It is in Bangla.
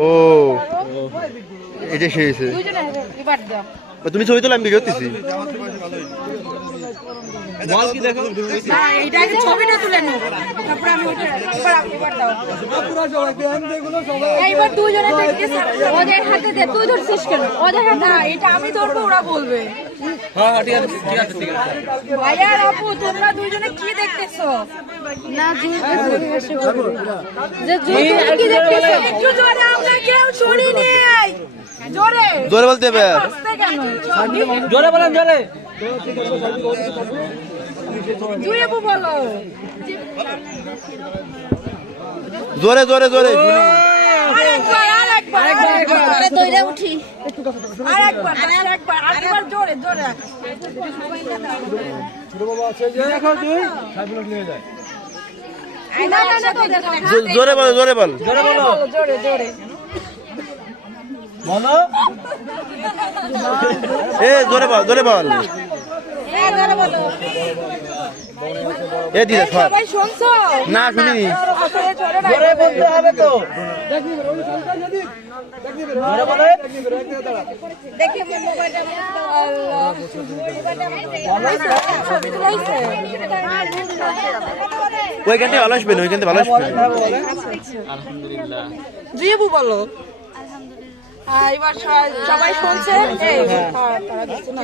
ও এটা শেষ হয়েছে। তুমি ছবি তোলা আমি ভিডিও করতেছি। ছবিটা তুলে নো তারপরে আমি এইবার দুজনে দেখতেছি ওদের হাতে দে তুই ধরছিস কেন ওদের হাতে না এটা আমি ধরবো ওরা বলবে হ্যাঁ ঠিক আছে ঠিক আছে ঠিক আছে ভাইয়া আপু তোমরা দুজনে কি দেখতেছো না যে কি দেখতেছো একটু জোরে আমরা কেউ শুনি নেই জোরে জোরে বলতে হবে জোরে বলেন জোরে জোরে আপু বলো জোরে জোরে জোরে আরেকবার দইরা উঠি আরেকবার জোরে জোরে ছোট বাবা আছে যে দেখো তুই সাইকেল নিয়ে যায় জোরে বলো জোরে বল জোরে বলো জোরে জোরে বলো এ জোরে বল জোরে বল জোরে বলো এ দিদা সর সবাই শুনছো না শুনিনি জোরে বলতে হবে তো জোরে বলে দেখি মোবাইলটা আল্লাহ ওইখান থেকে ভালো আসবে না ওইখান থেকে ভালো আসবে আলহামদুলিল্লাহ জিবু বলো এবার সবাই শুনছে এই তারা কিছু না